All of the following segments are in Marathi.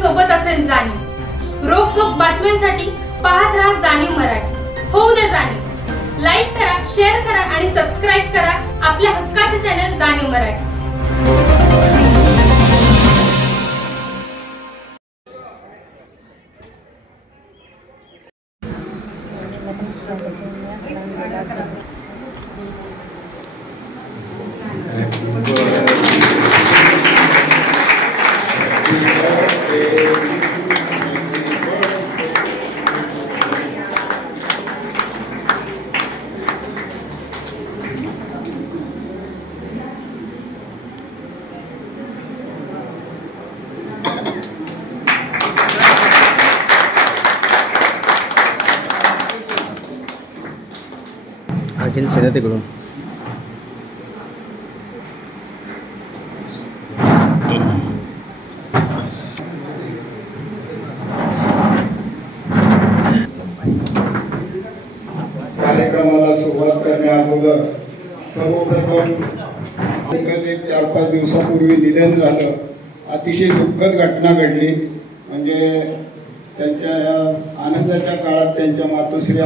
सोबत असेल जाणीव। रोखोक बातम्यांसाठी पाहत राहा जाणीव मराठी। होऊ दे जाणीव। लाईक करा, शेअर करा आणि सबस्क्राईब करा आपल्या हक्काचे चॅनल जाणीव मराठी। आखिर सगळं तिकडून कार्यक्रमाला सुरुवात करण्याअगोदर सर्वप्रथम 4-5 दिवसापूर्वी निधन झालं। अतिशय दुःखद घटना घडली। म्हणजे त्यांच्या आनंदाच्या काळात त्यांच्या मातोश्री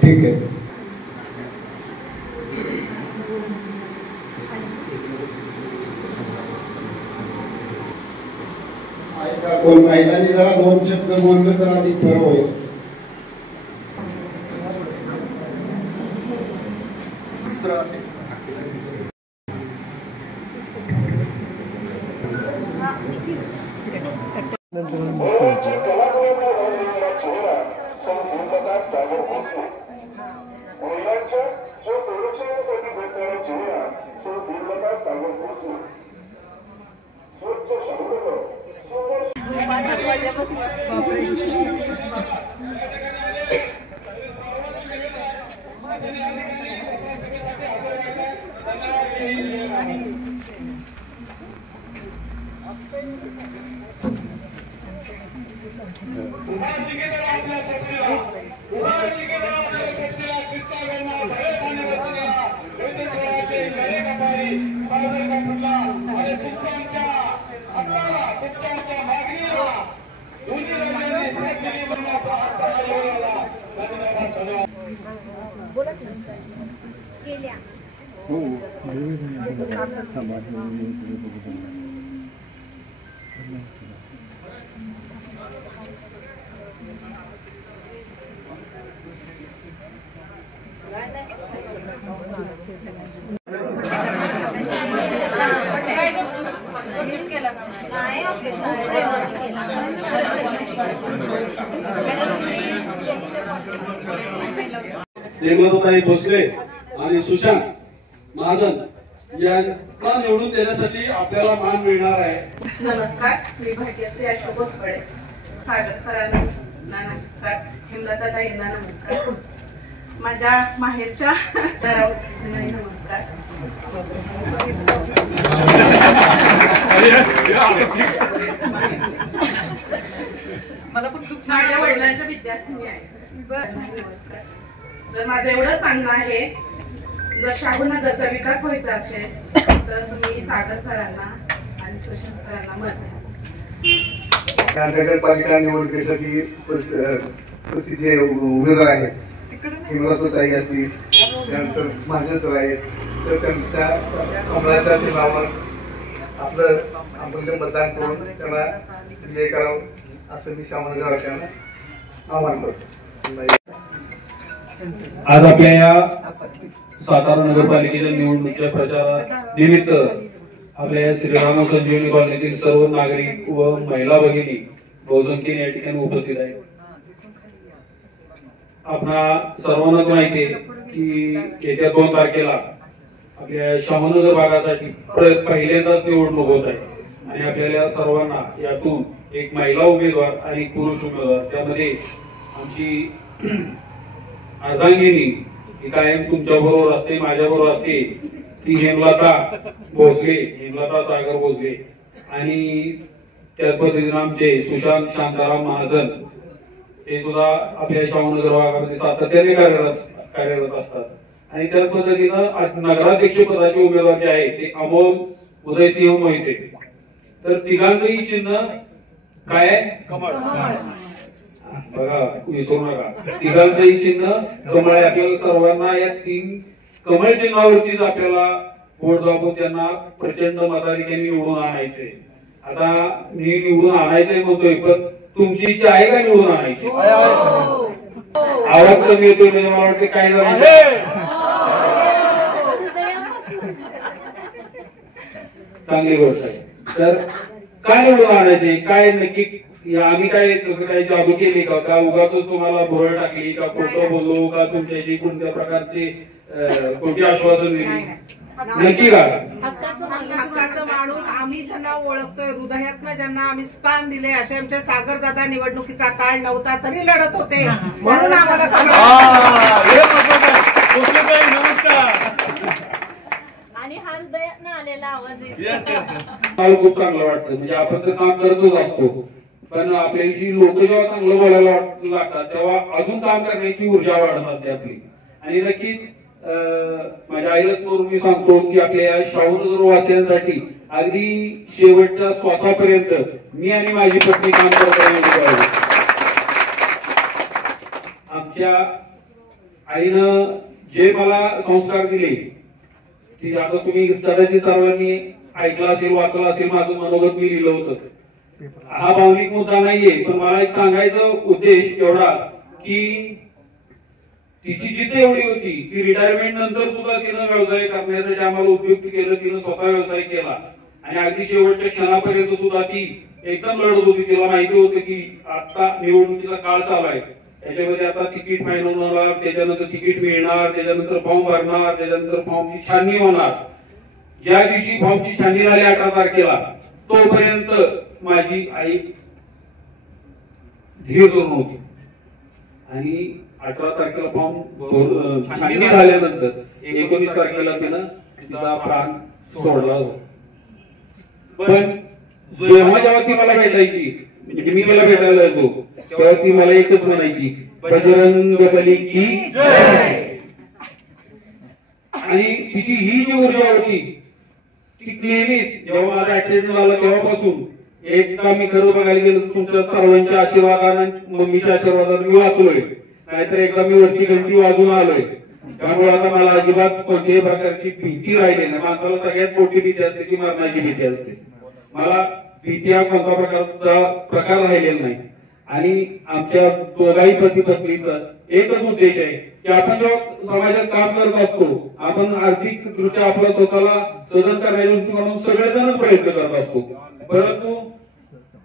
ठीक है। कोण महिलांनी जरा 2 शब्द बोललं तर अधिक बरं होईल। निर्मलाताई भोसले आणि सुशांत महाजन यांना निवडून देण्यासाठी आपल्याला मान मिळणार आहे। नमस्कार, मी भाग्यश्री अशोक फळे। सागर सरांना नमस्कार, हेमलताताईंना नमस्कार, माझ्या माहेरच्या नमस्कार। मला पण खूप माझ्या वडिलांच्या विद्यार्थिनी आहे। नमस्कार। तर माझं एवढं सांगणं आहे, जर शाहूनगरचा विकास व्हायचा असेल तर तुम्ही सागर सरांना आणि सुशांत सरांना मत द्या। नगरपालिका निवडणुकीसाठी जे उमेदवार आहेत हेमलताताई असतील, त्यानंतर महाजन सर आहेत, तर त्यांच्या कमळाच्या चिन्हावर आपलं अमूल्य मतदान करून त्यांना विजय करावं असं मी शाहूनगरवासियांना आवाहन करतो। आज आपल्या या सातारा नगरपालिकेच्या निवडणुकीच्या प्रचारानिमित्त आपल्या श्रीराम संजीवनी कॉलनीतील सर्व नागरिक व महिला भगिनी बहुसंख्येने या ठिकाणी उपस्थित आहेत। आपणा सर्वांनाच माहिती आहे की येत्या 2 तारखेला आपल्या शाहूनगर भागासाठी पहिल्यांदाच निवडणूक होत आहे आणि आपल्याला सर्वांना यातून एक महिला उमेदवार आणि पुरुष उमेदवार, त्यामध्ये आमची अर्धांगिनी ही कायम तुमच्या बरोबर असते, माझ्या बरोबर असते, ती हेमलता भोसले, हेमलता सागर भोसले। आणि त्याच पद्धतीने आमचे सुशांत शांताराम महाजन हे सुद्धा आपल्या शाहूनगर भागामध्ये सातत्याने कार्यरत असतात. आणि त्याच पद्धतीनं नगराध्यक्ष पदाचे उमेदवार जे आहेत ते अमोल उदयसिंह मोहिते. तर तिघांचंही चिन्ह काय आहे? कमळ. बघा विसरू नका, तिघांचंही चिन्ह कमळ आहे. आपल्याला सर्वांना या 3 कमळ चिन्हावरतीच आपल्याला वोट दाबून त्यांना प्रचंड मताधिक्याने निवडून आणायचे. आता मी निवडून आणायचंय म्हणतोय, पण तुमची इच्छा आहे का निवडून आणायची? आवाज कमी येतोय म्हणजे मला वाटतं काय झालं. चांगली गोष्ट आहे. तर काय निवडून आणायचे, काय नक्की आम्ही काय तसं काही जादू केली का उगाच तुम्हाला भोळ टाकली का, खोटं बोललो का, तुमच्याशी कोणत्या प्रकारचे खोटी आश्वासन दिली, नक्की का? हक्काचा माणूस आम्ही ज्यांना ओळखतोय, हृदयातनं ज्यांना आम्ही स्थान दिले, असे आमचे सागर दादा निवडणुकीचा काळ नव्हता तरी लढत होते, म्हणून आम्हाला आणि हा हृदयातनं आलेला आवाज मला खूप चांगलं वाटतं. म्हणजे आपण तर काम करतच असतो, पण आपल्याशी लोक जेव्हा चांगलं बोलायला लागतात तेव्हा अजून काम करण्याची ऊर्जा वाढत असते आपली. आणि नक्कीच माझ्या आईला समोरून मी सांगतो की आपल्या शाहूनगर वासियांसाठी अगदी शेवटच्या श्वासापर्यंत मी आणि माझी पत्नी काम करत. आमच्या आईनं जे मला संस्कार दिले ते आता तुम्ही कदाचित सर्वांनी ऐकलं असेल, वाचलं असेल. माझं मनोगत मी लिहिलं होतं. हा भावनिक मुद्दा नाहीये, पण मला एक सांगायचा उद्देश एवढा की तिची जिद्द एवढी होती की रिटायरमेंट नंतर सुद्धा तिनं व्यवसाय करण्यासाठी आम्हाला उपयुक्त केलं. तिनं स्वतः व्यवसाय केला आणि अगदी शेवटच्या क्षणापर्यंत सुद्धा ती एकदम लढत होती. तिला माहिती होतं की आता निवडणुकीचा काळ चालू आहे, त्याच्यामध्ये आता तिकीट फायनल होणार, त्याच्यानंतर तिकीट मिळणार, त्याच्यानंतर फॉर्म भरणार, त्याच्यानंतर फॉर्मची छाननी होणार. ज्या दिवशी फॉर्मची छाननी झाली 18 तारखेला, तोपर्यंत माझी आई धीर धरून होती. आणि 18 तारखेला फॉर्म छाननी झाल्यानंतर 19 तारखेला तिनं तिचा प्राण सोडला. पण जेव्हा ती मला भेटायची, म्हणजे मी मला भेटायला जायचो, तेव्हा ती मला एकच म्हणायची, बजरंगबली की जय. आणि तिची ही जी ऊर्जा होती ती नेहमीच, जेव्हा माझा ऍक्सिडेंट झाला तेव्हापासून एकदा मी खरं बघायला गेलो तुमच्या सर्वांच्या आशीर्वादाने, मम्मीच्या आशीर्वादाने मी वाचलोय, नाहीतर एकदा मी वरती घंटी वाजून आलोय. त्यामुळे आता मला अजिबात कोणत्याही प्रकारची भीती राहिली नाही. माणसाला सगळ्यात मोठी भीती असते ती मरणाची भीती असते. मला भीती हा कोणत्या प्रकारचा प्रकार राहिलेला नाही. आणि आमच्या दोघाही पती पत्नीचा एकच उद्देश आहे की आपण जेव्हा समाजात काम करत असतो, आपण आर्थिक दृष्ट्या आपल्या स्वतःला सदन करण्याच्या दृष्टिकोनातून सगळेजण प्रयत्न करत असतो, परंतु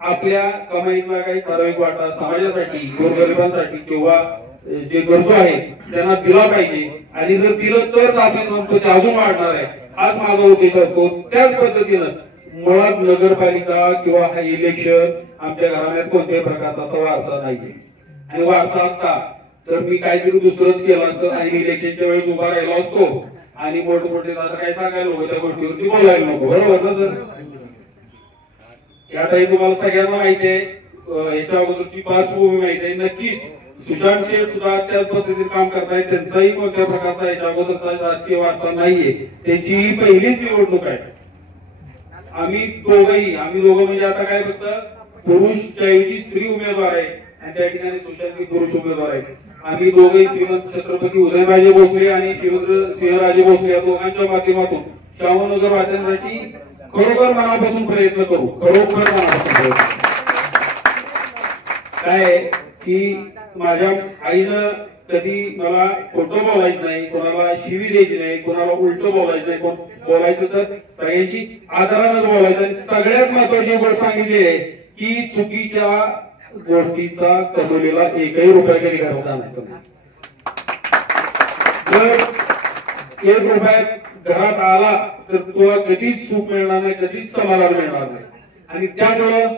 आपल्या कमाईचा काही ठराविक वाटा समाजासाठी, गोरगरिबांसाठी किंवा जे गरजू आहेत त्यांना दिला पाहिजे. आणि जर दिलं तर आपली संपत्ती अजून वाढणार आहे, हाच माझा उद्देश असतो. त्याच पद्धतीनं मुळात नगरपालिका किंवा हा इलेक्शन आमच्या घराण्यात कोणत्याही प्रकारचा असा वारसा नाहीये. आणि वारसा असता तर मी काहीतरी दुसरंच केलं असतं आणि इलेक्शनच्या वेळेस उभा राहिला असतो आणि मोठमोठे दादा काय सांगायला नको, त्या गोष्टीवरती बोलायला नको. बरोबर ना सर? यातही तुम्हाला सगळ्यांना माहिती आहे, याच्या अगोदरची पार्श्वभूमी माहिती आहे. नक्कीच सुशांत शेठ सुद्धा त्याच पद्धतीने काम करतायत. त्यांचाही कोणत्या प्रकारचा याच्या अगोदरचा राजकीय वारसा नाहीये. त्यांची ही पहिलीच निवडणूक आहे. आम्ही दोघं म्हणजे आता काय फक्त पुरुषच्या ऐवजी स्त्री उमेदवार आहे आणि त्या ठिकाणी सुशांत पुरुष उमेदवार आहे. आम्ही दोघेही श्रीमंत छत्रपती उदयनराजे भोसले आणि श्रीमंत सिंहराजे भोसले या दोघांच्या माध्यमातून शाहूनगर वासियांसाठी खरोखर मनापासून प्रयत्न करू. खरोखर मनापासून प्रयत्न काय की माझ्या आईनं कधी मला खोटं बोलायचं नाही, कोणाला शिवी द्यायची नाही, कोणाला उलट बोलायचं नाही. बोलायचं तर सगळ्यांशी आदरानं बोलायचं. आणि सगळ्यात महत्वाची गोष्ट सांगितली आहे की चुकीच्या गोष्टीचा कमवलेला एकही रुपया कधी घरात आणायचा नाही. जर 1 रुपया घरात आला तर तुला कधीच सुख मिळणार नाही, कधीच समाधान मिळणार नाही. आणि त्यामुळं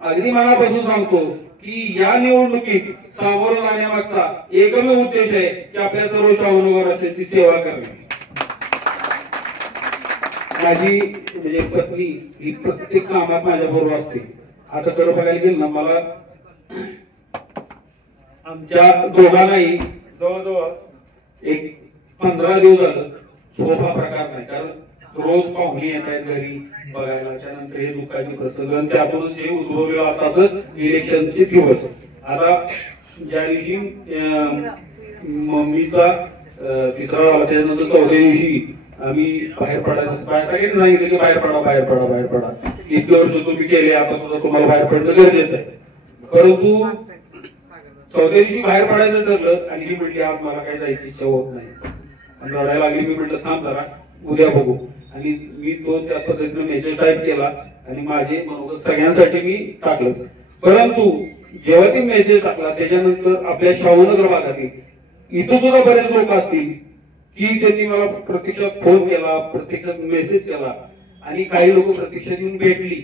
अगदी मनापासून सांगतो की या निवडणुकीत सामोरं जाण्यामागचा एकमेव उद्देश आहे की आपल्या सर्व शाहूनगर वासियांची सेवा करणे. माझी म्हणजे पत्नी ही प्रत्येक कामात माझ्या बरोबर असते. आता खरं बघायला गेलं ना, मला आमच्या दोघांनाही जवळजवळ एक 15 दिवस झालं सोपा प्रकार नाही, कारण रोज पाहुणे येत आहेत घरी बघायला, त्यानंतर हे दुःखाचे प्रसंग आणि त्यातूनच हे उद्भवलेलं आताच इलेक्शनचे दिवस. आता ज्या दिवशी मम्मीचा तिसरा झाला त्यानंतर 4थ्या दिवशी आम्ही बाहेर पडायचं सगळ्यांनी सांगितलं की बाहेर पडा बाहेर पडा बाहेर पडा, इतके वर्ष तुम्ही केले, आता सुद्धा तुम्हाला बाहेर पडणं गरजेचं आहे. परंतु 4थ्या दिवशी बाहेर पडायचं ठरलं आणि ही म्हटली आज मला काही जायची इच्छा होत नाही आणि रडायला लागली. मी म्हटलं थांब जरा उद्या बघू, आणि मी तो त्या पद्धतीने मेसेज टाईप केला आणि माझे मनोगत सगळ्यांसाठी मी टाकलं. परंतु जेव्हा ते मेसेज टाकला त्याच्यानंतर आपल्या शाहूनगर भागातील इथं सुद्धा बरेच लोक असतील की त्यांनी मला प्रत्यक्षात फोन केला, प्रत्यक्षात मेसेज केला आणि काही लोक प्रत्यक्षात येऊन भेटली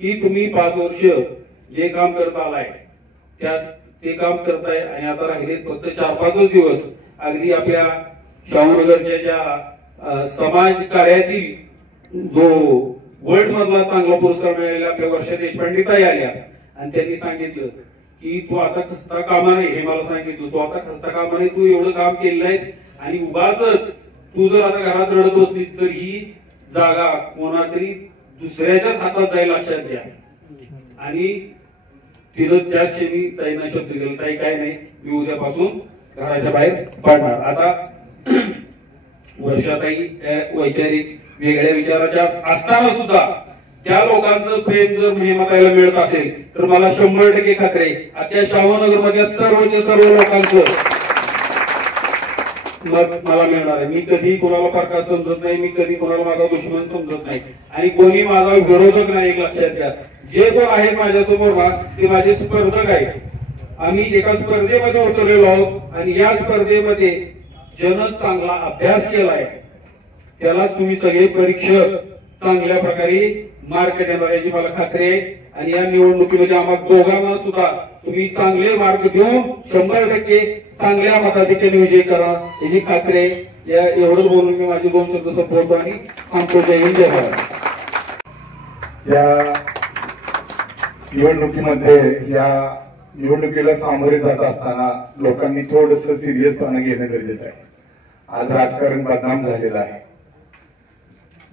की तुम्ही 5 वर्ष जे काम करत आलाय ते काम करताय आणि आता राहिले फक्त 4-5 दिवस. अगदी आपल्या शाहूनगरच्या ज्या समाज कार्यातील जो वर्ल्ड मधला चांगला पुरस्कार मिळालेला आपल्या वर्षा देशपांडे ताई आल्या आणि त्यांनी सांगितलं की तू आता खस्ता कामा नाही, हे मला सांगितलं तू आता खस्ता कामा नाही, तू एवढं काम केलेलं आहेस आणि उगाच तू जर आता घरात रडत बसलीस तर ही जागा कोणातरी दुसऱ्याच्याच हातात जाईल, लक्षात घ्या. आणि तिनं त्या क्षणी ताईंना शब्द दिला, ताई काय नाही, मी उद्यापासून घराच्या बाहेर पडणार. आता वर्षाताई वैचारिक वेगळ्या विचाराच्या असताना सुद्धा त्या लोकांचं प्रेम जर महिमाताईला मिळत असेल तर मला 100% खात्री आहे आता शाहूनगर मध्ये सर्व लोकांचं मत मला मिळणार आहे. मी कधी कोणाला प्रकार समजत नाही, मी कधी कोणाला माझा दुश्मन समजत नाही आणि कोणी माझा विरोधक नाही. एक लक्षात घ्या, जे कोण आहेत माझ्यासमोर ना ते माझे स्पर्धक आहेत. आम्ही एका स्पर्धेमध्ये उतरलेलो आहोत आणि या स्पर्धेमध्ये ज्यानं चांगला अभ्यास केलाय त्यालाच तुम्ही सगळे परीक्षक चांगल्या प्रकारे मार्क देणार याची मला खात्री आहे. आणि या निवडणुकीमध्ये आम्हा दोघांना सुद्धा तुम्ही चांगले मार्क देऊन 100% चांगल्या मताधिक्याने विजय करा याची खात्री आहे. या एवढंच बोलून मी माझे 2 शब्द संपवतो आणि थांबतो. जय हिंद जय भारत. या निवडणुकीमध्ये या निवडणुकीला सामोरे जात असताना लोकांनी थोडस सिरियसपणे घेणं गरजेचं आहे. आज राजकारण बदनाम झालेलं आहे.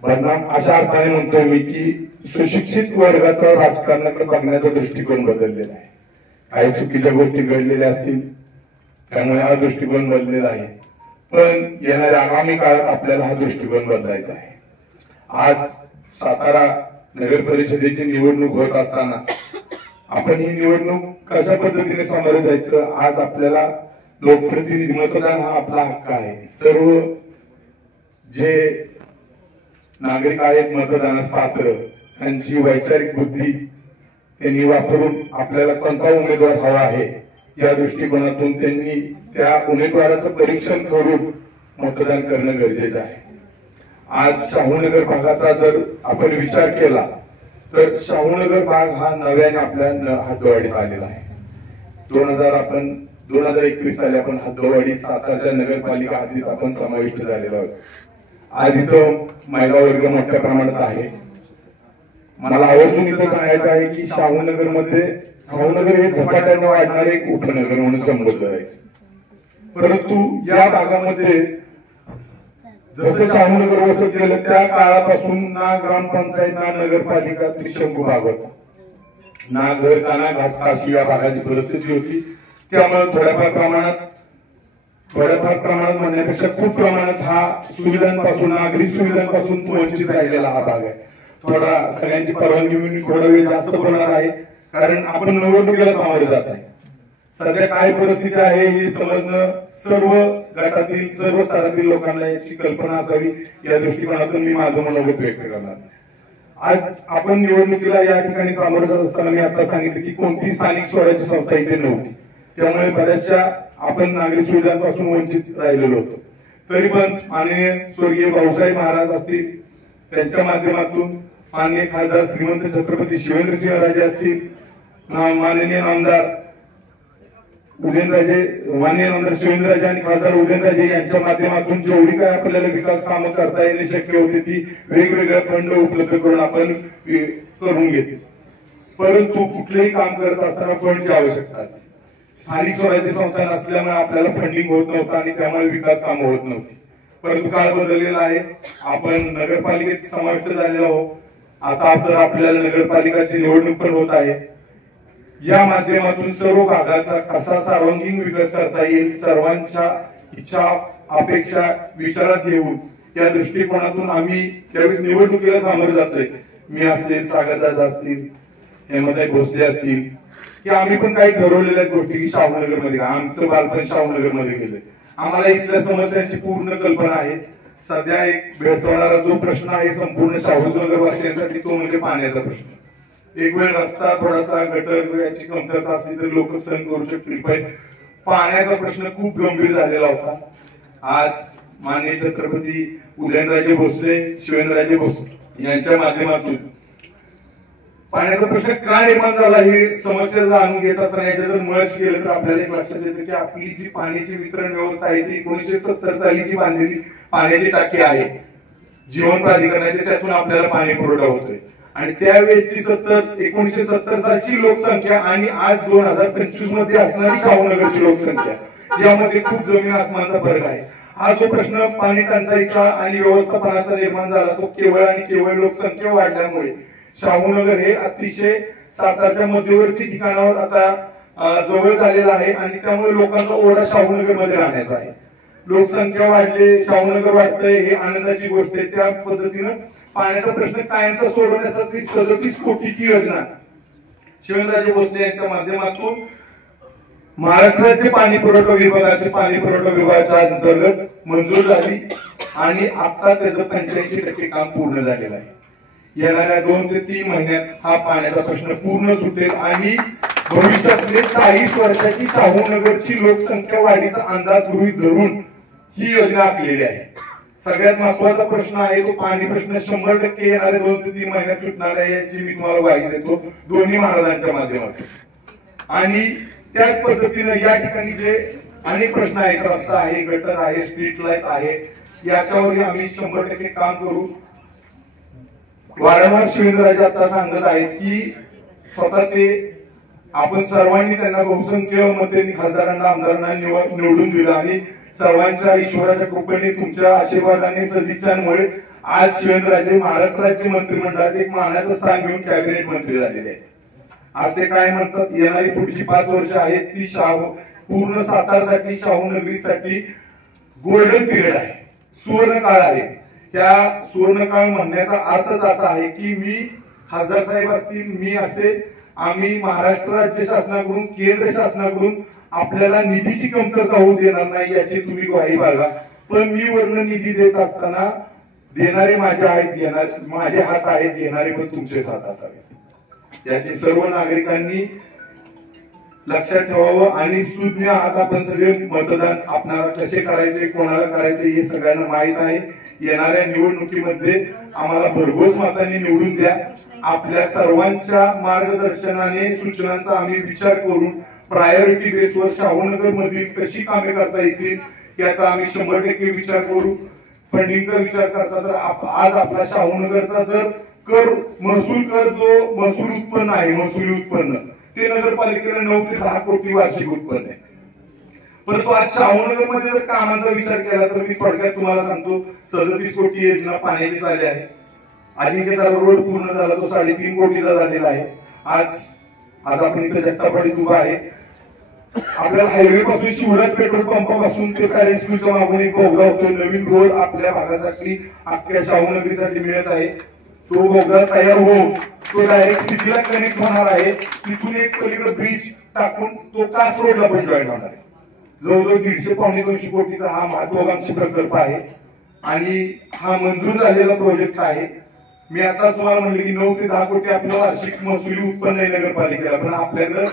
बदनाम अशा अर्थाने म्हणतोय मी की सुशिक्षित वर्गाचा राजकारणाकडे बघण्याचा दृष्टिकोन बदललेला आहे. काही चुकीच्या गोष्टी घडलेल्या असतील त्यामुळे हा दृष्टिकोन बदललेला आहे, पण येणाऱ्या आगामी काळात आपल्याला हा दृष्टिकोन बदलायचा आहे. आज सातारा नगर परिषदेची निवडणूक होत असताना आपण ही निवडणूक कशा पद्धतीने सामोरे जायचं, आज आपल्याला लोकप्रतिनिधी मतदान हा आपला हक्क आहे. सर्व जे नागरिक आहेत मतदानास पात्र त्यांची वैचारिक बुद्धी त्यांनी वापरून आपल्याला कोणता उमेदवार हवा आहे या दृष्टिकोनातून त्यांनी त्या उमेदवाराचं परीक्षण करून मतदान करणं गरजेचं आहे. आज शाहूनगर भागाचा जर आपण विचार केला तर शाहूनगर भाग हा नव्याने आपल्या हद्दवाढीत आलेला आहे. 2021 साली आपण हद्दवाढी सातारच्या नगरपालिका हद्दीत आपण समाविष्ट झालेलो आहोत. आज इथं महिला वर्ग मोठ्या प्रमाणात आहे. मला आवर्जून इथं सांगायचं आहे की शाहूनगर हे झपाट्याने वाढणारे एक उपनगर म्हणून संबोधलं जायचं. परंतु या भागामध्ये जसं शाहूनगर वसत गेलं त्या काळापासून ना ग्रामपंचायत ना नगरपालिका त्रिशंकू भाग होता, ना घर का ना घाट अशी या भागाची परिस्थिती होती. त्यामुळे थोड्याफार प्रमाणात म्हणण्यापेक्षा खूप प्रमाणात हा सुविधांपासून नागरिक सुविधांपासून वंचित राहिलेला हा भाग आहे. थोडा सगळ्यांची परवानगी मिळून थोडा वेळ जास्त पडणार आहे कारण आपण निवडणुकीला सामोरे जात आहे. सध्या काय परिस्थिती आहे हे समजणं सर्व गटातील सर्व स्तरातील लोकांना याची कल्पना असावी या दृष्टिकोनातून मी माझं मनोगत व्यक्त करणार. आज आपण निवडणुकीला या ठिकाणी सामोरे जात असताना मी आता सांगितलं की कोणती स्थानिक स्वराज्य संस्था इथे नव्हती, त्यामुळे बऱ्याचशा आपण नागरिक सुविधांपासून वंचित राहिलेलो होतो. तरी पण माननीय स्वर्गीय भाऊसाहेब महाराज असतील त्यांच्या माध्यमातून माननीय खासदार श्रीमंत छत्रपती शिवेंद्रसिंहराजे असतील, माननीय नामदार शिवेंद्रराजे आणि खासदार उदयनराजे यांच्या माध्यमातून जेवढी काय आपल्याला विकास कामं करता येणे शक्य होते ती वेगवेगळ्या फंड उपलब्ध करून आपण करून घेतली. परंतु कुठलेही काम करत असताना फंडची आवश्यकता असते. स्थानिक स्वराज्य संस्था नसल्यामुळे आपल्याला फंडिंग होत नव्हतं आणि त्यामुळे विकास कामं होत नव्हती. परंतु काळ बदललेला आहे. आपण नगरपालिकेत समाविष्ट झालेलो आहोत. आता तर आपल्याला नगरपालिकाची निवडणूक पण होत आहे. या माध्यमातून सर्व भागाचा कसा सर्वांगीण विकास करता येईल, सर्वांच्या इच्छा अपेक्षा विचारात घेऊन या दृष्टिकोनातून आम्ही त्यावेळेस निवडणुकीला सामोरे जातोय. मी असतील, सागरदादा असतील, हेमंतताई भोसले असतील, की आम्ही पण काही ठरवलेल्या गोष्टी की शाहूनगर मध्ये, आमचं बालपण शाहूनगर मध्ये गेलंय. आम्हाला इथल्या समस्यांची पूर्ण कल्पना आहे. सध्या एक भेडसावणारा जो प्रश्न आहे संपूर्ण शाहूनगर वासियांसाठी तो म्हणजे पाण्याचा प्रश्न. एक वेळ रस्ता थोडासा गटर याची कमतरता असली तर लोक सहन करू शकतील, पण पाण्याचा प्रश्न खूप गंभीर झालेला होता. आज माननीय छत्रपती उदयनराजे भोसले, शिवेंद्रराजे भोसले यांच्या माध्यमातून पाण्याचा प्रश्न का निर्माण झाला हे समस्या जाणून घेत असताना याच्या जर मळश केलं तर आपल्याला एक लक्षात येतं की आपली जी पाण्याची वितरण व्यवस्था आहे ती 1970 साली जी बांधलेली पाण्याची टाकी आहे जीवन प्राधिकरणाची, त्यातून आपल्याला पाणी पुरवठा होतोय. आणि त्यावेळेची 1970 सालची लोकसंख्या आणि आज 2025 मध्ये असणारी शाहूनगरची लोकसंख्या यामध्ये खूप जमीन आसमानाचा फरक आहे. हा जो प्रश्न पाणी टंचाईचा आणि व्यवस्थापनाचा निर्माण झाला तो केवळ आणि केवळ लोकसंख्या वाढल्यामुळे शाहूनगर हे अतिशय सातारच्या मध्यवर्ती ठिकाणावर आता जवळ झालेलं आहे आणि त्यामुळे लोकांचा ओढा शाहूनगर मध्ये राहण्याचा आहे. लोकसंख्या वाढले, शाहूनगर वाढतंय हे आनंदाची गोष्ट आहे. त्या पद्धतीनं पाण्याचा प्रश्न कायमचा सोडवण्यासाठी 37 कोटीची योजना शिवेंद्रराजे भोसले यांच्या माध्यमातून महाराष्ट्राचे पाणी पुरवठा विभागाचे पाणी पुरवठा विभागाच्या अंतर्गत मंजूर झाली आणि आता त्याचं 85% काम पूर्ण झालेलं आहे. येणाऱ्या 2 ते 3 महिन्यात हा पाण्याचा प्रश्न पूर्ण सुटेल आणि भविष्यातले 40 वर्षाची शाहूनगरची लोकसंख्या वाढीचा अंदाज गृहीत धरून ही योजना आखलेली आहे. सगळ्यात महत्वाचा प्रश्न आहे तो पाणी प्रश्न 100% येणाऱ्या 2 ते 3 महिन्यात सुटणार आहे याची मी तुम्हाला ग्वाही देतो दोन्ही महाराजांच्या माध्यमातून. आणि त्याच पद्धतीने या ठिकाणी जे अनेक प्रश्न आहेत, रस्ता आहे, गटर आहे, स्ट्रीट लाईट आहे, याच्यावरही आम्ही 100% काम करू. वारंवार शिवेंद्रराजे आता सांगत आहेत की स्वतः ते आपण सर्वांनी त्यांना बहुसंख्य मते खासदारांना आमदारांना निवडून दिलं आणि सर्वांच्या ईश्वराच्या कृपेने तुमच्या आशीर्वादाने सदिच्छांमुळे आज शिवेंद्रराजे महाराष्ट्राचे मंत्रिमंडळात एक मानाचं स्थान घेऊन कॅबिनेट मंत्री झालेले आहेत. आज ते काय म्हणतात, येणारी पुढची 5 वर्ष आहेत ती पूर्ण सातारसाठी शाहूनगरीसाठी गोल्डन पिरियड आहे, सुवर्ण काळ आहे. त्या सुवर्णकाळ म्हणण्याचा अर्थच असा आहे की मी खासदार साहेब असतील, मी असेल, आम्ही महाराष्ट्र राज्य शासनाकडून केंद्र शासनाकडून आपल्याला निधीची कमतरता होऊ देणार नाही याची तुम्ही ग्वाही बाळगा. पण मी वर्ण निधी देत असताना देणारे माझे हात आहेत, देणारे पण तुमचेच हात असावे याची सर्व नागरिकांनी लक्षात ठेवावं. आणि सुज्ञ आहात आपण सगळे, मतदान आपणाला कसे करायचे, कोणाला करायचे हे सगळ्यांना माहित आहे. येणाऱ्या निवडणुकीमध्ये आम्हाला भरघोस मतांनी निवडून द्या. आपल्या सर्वांच्या मार्गदर्शनाने सूचनांचा आम्ही विचार करून प्रायोरिटी बेसवर शाहूनगर मधील कशी कामे करता येतील याचा आम्ही 100% विचार करू. फंडिंगचा विचार करता तर आज आपला शाहूनगरचा जर महसूल कर जो महसूल उत्पन्न आहे, महसुली उत्पन्न ते नगरपालिकेला 9 ते 10 कोटी वार्षिक उत्पन्न आहे. परंतु आज शाहूनगर मध्ये जर कामांचा विचार केला तर मी थोडक्यात तुम्हाला सांगतो 37 कोटी योजना पाण्याची झाली आहे. अजिंक्यतारा रोड पूर्ण झाला तो 3.5 कोटीचा झालेला आहे. आज आपण इथे जगतापाडीत उभा आहे. आपल्याला हायवे पासून शिवराज पेट्रोल पंपापासून ते पॅरेंट स्कूलच्या मागून एक बोगदा होतो. नवीन रोड आपल्या भागासाठी अख्ख्या शाहूनगरीसाठी मिळत आहे. तो बोगदा तयार होऊन तो डायरेक्ट सिटीला कनेक्ट होणार आहे. तिथून एक पलीकडे ब्रिज टाकून तो कास रोडला पण जॉईन होणार आहे. जवळजवळ 150-200 कोटीचा हा महत्वाकांक्षी प्रकल्प आहे आणि हा मंजूर झालेला प्रोजेक्ट आहे. मी आता तुम्हाला म्हणले की 9 ते 10 कोटी आपलं वार्षिक महसुली उत्पन्न आहे नगरपालिकेला, पण आपल्याकडे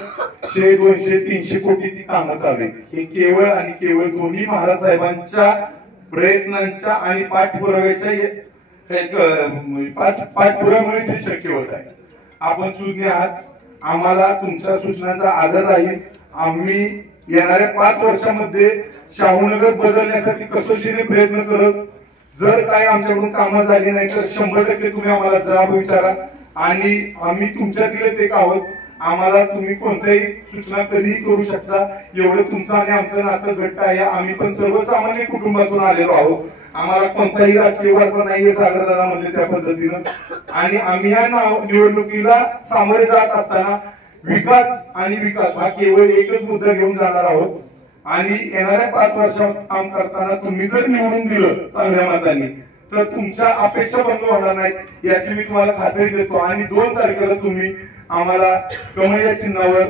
100, 200, 300 कोटीची कामं चालू आहेत. हे केवळ आणि केवळ दोन्ही महाराज साहेबांच्या प्रयत्नांच्या आणि पाठपुराव्याच्या पाठपुराव्यामुळे हे शक्य होत आहे. आपण सुज्ञ आहात, आम्हाला तुमच्या सूचनांचा आदर राहील. आम्ही येणाऱ्या 5 वर्षामध्ये शाहूनगर बदलण्यासाठी कसोशीने प्रयत्न करत, जर काय आमच्याकडून कामं झाली नाही तर 100% तुम्ही आम्हाला जबाब विचारा. आणि आम्ही तुमच्यातीलच एक आहोत. आम्हाला तुम्ही कोणत्याही सूचना कधीही करू शकता. एवढं तुमचं आणि आमचं नातं घट्ट आहे. आम्ही पण सर्वसामान्य कुटुंबातून आलेलो आहोत. आम्हाला कोणताही राजकीय वारसा नाहीये सागरदादा म्हणले त्या पद्धतीनं. आणि आम्ही या निवडणुकीला सामोरे जात असताना विकास आणि विकास हा केवळ एकच मुद्दा घेऊन जाणार आहोत. आणि येणाऱ्या 5 वर्षात काम करताना तुम्ही जर निवडून दिलं चांगल्या मतांनी तर तुमच्या अपेक्षा बंद होणार नाहीत याची मी तुम्हाला खात्री देतो. आणि 2 तारखेला तुम्ही आम्हाला कमळ या चिन्हावर